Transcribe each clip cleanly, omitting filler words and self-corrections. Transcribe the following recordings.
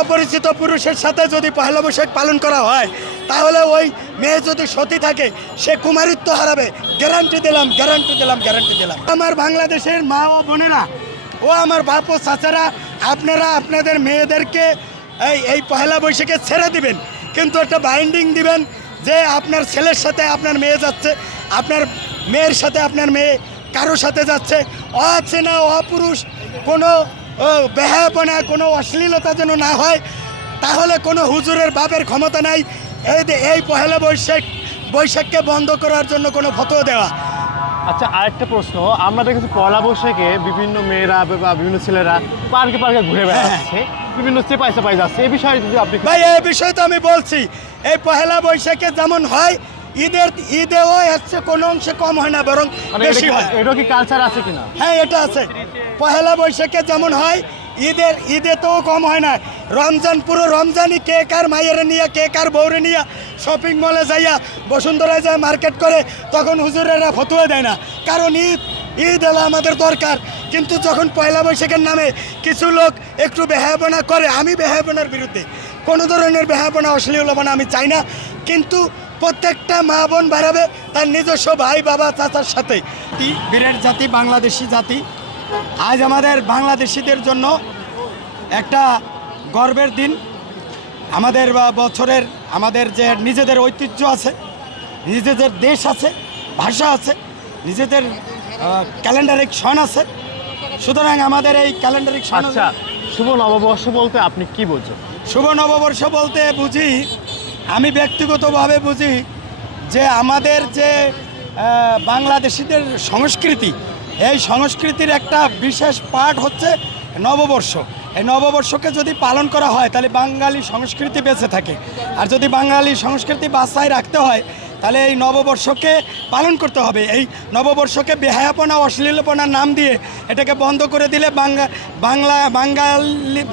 অপরিচিত পুরুষের সাথে যদি পহেলা বৈশাখ পালন করা হয়, তাহলে ওই মেয়ে যদি সতী থাকে সে কুমারিত্ব হারাবে। গ্যারান্টি দিলাম, গ্যারান্টি দিলাম, গ্যারান্টি দিলাম। আমার বাংলাদেশের মা ও বোনেরা ও আমার বাপ ও চাচারা, আপনারা আপনাদের মেয়েদেরকে এই পহেলা বৈশাখে ছেড়ে দিবেন, কিন্তু একটা বাইন্ডিং দিবেন যে আপনার ছেলের সাথে আপনার মেয়ে যাচ্ছে, আপনার মেয়ের সাথে আপনার মেয়ে কারোর সাথে যাচ্ছে। অচেনা অপুরুষ কোনো বেহায়াপনা, কোনো অশ্লীলতা যেন না হয়। তাহলে কোনো হুজুরের বাপের ক্ষমতা নাই এই পহেলা বৈশাখকে বন্ধ করার জন্য কোনো ফতোয়া দেওয়া। আচ্ছা, আরেকটা প্রশ্ন, আমরা দেখেছি পয়লা বৈশাখে বিভিন্ন মেয়েরা বা বিভিন্ন ছেলেরা পার্কে পার্কে ঘুরে বেড়াচ্ছে, বিভিন্ন চেপাই যাচ্ছে। এই বিষয়ে যদি আপনি ভাই, এই বিষয়ে তো আমি বলছি, এই পহেলা বৈশাখে যেমন হয় ঈদেও হচ্ছে কোনো অংশে কম হয় না, বরং বেশি হয়। এটা কি কালচার আছে কিনা? হ্যাঁ, এটা আছে। পহেলা বৈশাখে যেমন হয় ঈদেতেও কম হয় না। রমজান, পুরো রমজানই কে কার মায়ের নিয়ে, কে কার বউরে নিয়ে শপিং মলে যাইয়া বসুন্ধরায় যায় মার্কেট করে, তখন হুজুরেরা ফতোয়া দেয় না, কারণ ঈদ এলো আমাদের দরকার। কিন্তু যখন পয়লা বৈশাখের নামে কিছু লোক একটু বেহায়াপনা করে, আমি বেহায়াপনার বিরুদ্ধে, কোনো ধরনের বেহায়াপনা অশ্লীলতা আমি চাই না। কিন্তু প্রত্যেকটা মা বোন বাড়াবে তার নিজস্ব ভাই বাবা চাচার সাথে। বীরের জাতি, বাংলাদেশি জাতি, আজ আমাদের বাংলাদেশিদের জন্য একটা গর্বের দিন। আমাদের বছরের আমাদের যে নিজেদের ঐতিহ্য আছে, নিজেদের দেশ আছে, ভাষা আছে, নিজেদের ক্যালেন্ডারিক সন আছে। সুতরাং আমাদের এই ক্যালেন্ডারিক সন। আচ্ছা, শুভ নববর্ষ বলতে আপনি কি বোঝেন? শুভ নববর্ষ বলতে বুঝি, আমি ব্যক্তিগতভাবে বুঝি যে আমাদের যে বাংলাদেশিদের সংস্কৃতি, এই সংস্কৃতির একটা বিশেষ পার্ট হচ্ছে নববর্ষ। এই নববর্ষকে যদি পালন করা হয় তাহলে বাঙালি সংস্কৃতি বেঁচে থাকে। আর যদি বাঙালি সংস্কৃতি বাঁচায় রাখতে হয় তাহলে এই নববর্ষকে পালন করতে হবে। এই নববর্ষকে বেহায়াপনা, অশ্লীলপনার নাম দিয়ে এটাকে বন্ধ করে দিলে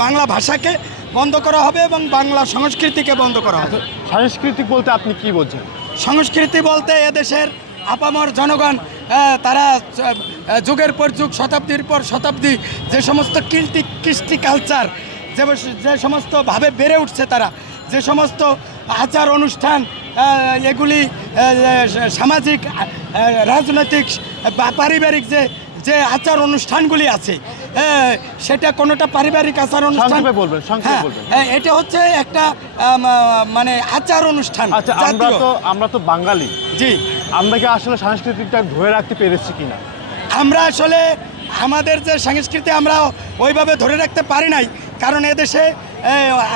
বাংলা ভাষাকে বন্ধ করা হবে এবং বাংলা সংস্কৃতিকে বন্ধ করা হবে। সাংস্কৃতিক বলতে আপনি কি বোঝেন? সংস্কৃতি বলতে এদেশের আপামর জনগণ, তারা যুগের পর যুগ, শতাব্দীর পর শতাব্দী যে সমস্ত কৃষ্টি কালচার, যে সমস্তভাবে বেড়ে উঠছে, তারা যে সমস্ত আচার অনুষ্ঠান, এগুলি সামাজিক, রাজনৈতিক বা পারিবারিক যে আচার অনুষ্ঠানগুলি আছে, সেটা কোনোটা পারিবারিক আচার অনুষ্ঠান বলবেন, এটা হচ্ছে একটা মানে আচার অনুষ্ঠান। আচ্ছা, আমরা তো বাঙালি, জি, আমরা কি আসলে সাংস্কৃতিকটা ধরে রাখতে পেরেছি কিনা? আমরা আসলে আমাদের যে সংস্কৃতি আমরা ওইভাবে ধরে রাখতে পারি নাই, কারণ এদেশে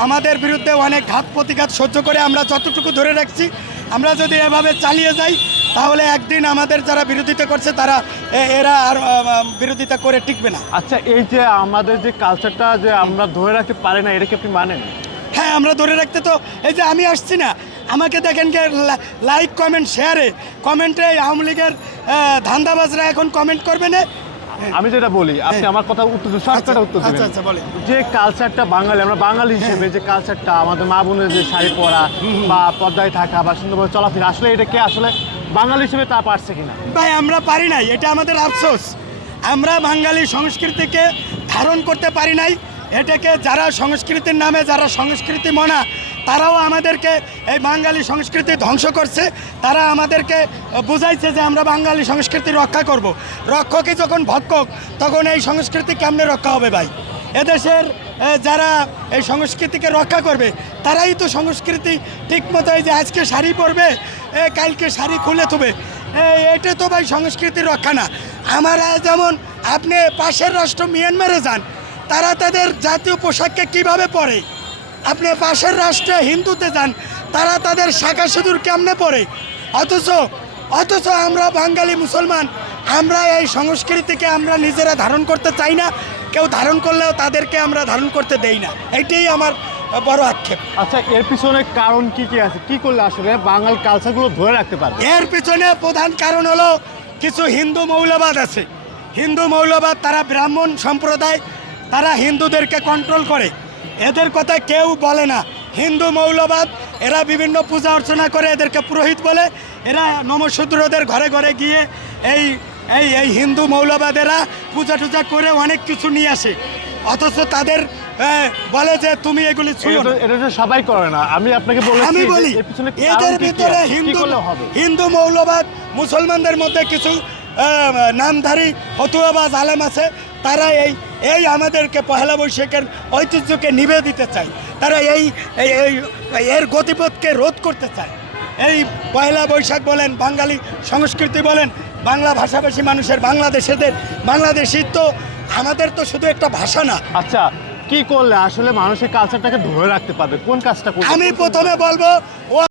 আমাদের বিরুদ্ধে অনেক ঘাত প্রতিঘাত সহ্য করে আমরা যতটুকু ধরে রাখছি, আমরা যদি এভাবে চালিয়ে যাই তাহলে একদিন আমাদের যারা বিরোধিতা করছে এরা আর বিরোধিতা করে টিকবে না। আচ্ছা, এই যে আমাদের যে কালচারটা যে আমরা ধরে রাখতে পারি না, এটা কি আপনি মানেন? হ্যাঁ, আমরা ধরে রাখতে তো, এই যে আমি আসছি না, আমাকে দেখেন কে লাইক, কমেন্ট, শেয়ারে, কমেন্টে আওয়ামী লীগের ধান্দাবাজরা এখন কমেন্ট করবে না। আমি যেটা বলি, আপনি আমার কথা উত্তর দিন। আচ্ছা, বলেন। যে কালচারটা আমরা বাঙালি হিসেবে যে কালচারটা, আমাদের মা বোনের যে শাড়ি পরা বা পর্দায় থাকা বা সুন্দরভাবে চলাফেরা, আসলে এটা কে আসলে বাঙালি হিসেবে তা পারছে কিনা? ভাই, আমরা পারি নাই, এটা আমাদের আফসোস। আমরা বাঙালি সংস্কৃতিকে ধারণ করতে পারি নাই। এটাকে যারা সংস্কৃতির নামে, যারা সংস্কৃতি মনা, তারাও আমাদেরকে এই বাঙালি সংস্কৃতি ধ্বংস করছে। তারা আমাদেরকে বুঝাইছে যে আমরা বাঙালি সংস্কৃতি রক্ষা করব। রক্ষকই যখন ভক্ষক, তখন এই সংস্কৃতি কেমনে রক্ষা হবে ভাই? এদেশের যারা এই সংস্কৃতিকে রক্ষা করবে তারাই তো সংস্কৃতি ঠিকমতো, এই যে আজকে শাড়ি পরবে, কালকে শাড়ি খুলে থবে, এটা তো ভাই সংস্কৃতির রক্ষা না। আমরা যেমন, আপনি পাশের রাষ্ট্র মিয়ানমারে যান, তারা তাদের জাতীয় পোশাককে কিভাবে পরে। আপনি পাশের রাষ্ট্রে হিন্দুতে যান, তারা তাদের শাখা সিঁদুর কেমনে পরে। অথচ আমরা বাঙালি মুসলমান, আমরা এই সংস্কৃতিকে আমরা নিজেরা ধারণ করতে চাই না। কেউ ধারণ করলেও তাদেরকে আমরা ধারণ করতে দেই না। এইটাই আমার বড় আক্ষেপ। আচ্ছা, এর পিছনে কারণ কি আছে? কি করলে আসলে বাঙালি কালচারগুলো ধরে রাখতে পারবে? এর পিছনে প্রধান কারণ হলো কিছু হিন্দু মৌলবাদ আছে। হিন্দু মৌলবাদ, তারা ব্রাহ্মণ সম্প্রদায়, তারা হিন্দুদেরকে কন্ট্রোল করে। এদের কথা কেউ বলে না। হিন্দু মৌলবাদ, এরা বিভিন্ন পূজা অর্চনা করে, এদেরকে পুরোহিত বলে। এরা নমশূদ্রদের ঘরে ঘরে গিয়ে এই হিন্দু মৌলবাদেরা পূজা টুজা করে অনেক কিছু নিয়ে আসে। অথচ তাদের বলে যে তুমি এগুলি ছুঁয়ো না। এটা তো সবাই করে না, আমি আপনাকে বলেছি আমি বলি যে এর পিছনে এদের কারণ কি ভিতরে আছে? কি করলে হবে? হিন্দু মৌলবাদ, মুসলমানদের মধ্যে কিছু নামধারী ফতুয়াবাজ আলেম আছে, তারা এই আমাদেরকে পহেলা বৈশাখের ঐতিহ্যকে নিভে দিতে চায়। তারা এর গতিপথকে রোধ করতে চায়। এই পয়লা বৈশাখ বলেন, বাঙালি সংস্কৃতি বলেন, বাংলা ভাষাভাষী মানুষের, বাংলাদেশি তো আমাদের তো শুধু একটা ভাষা না। আচ্ছা, কি করলে আসলে মানুষের কালচারটাকে ধরে রাখতে পারবে? কোন কাজটা করবে? আমি প্রথমে বলবো ও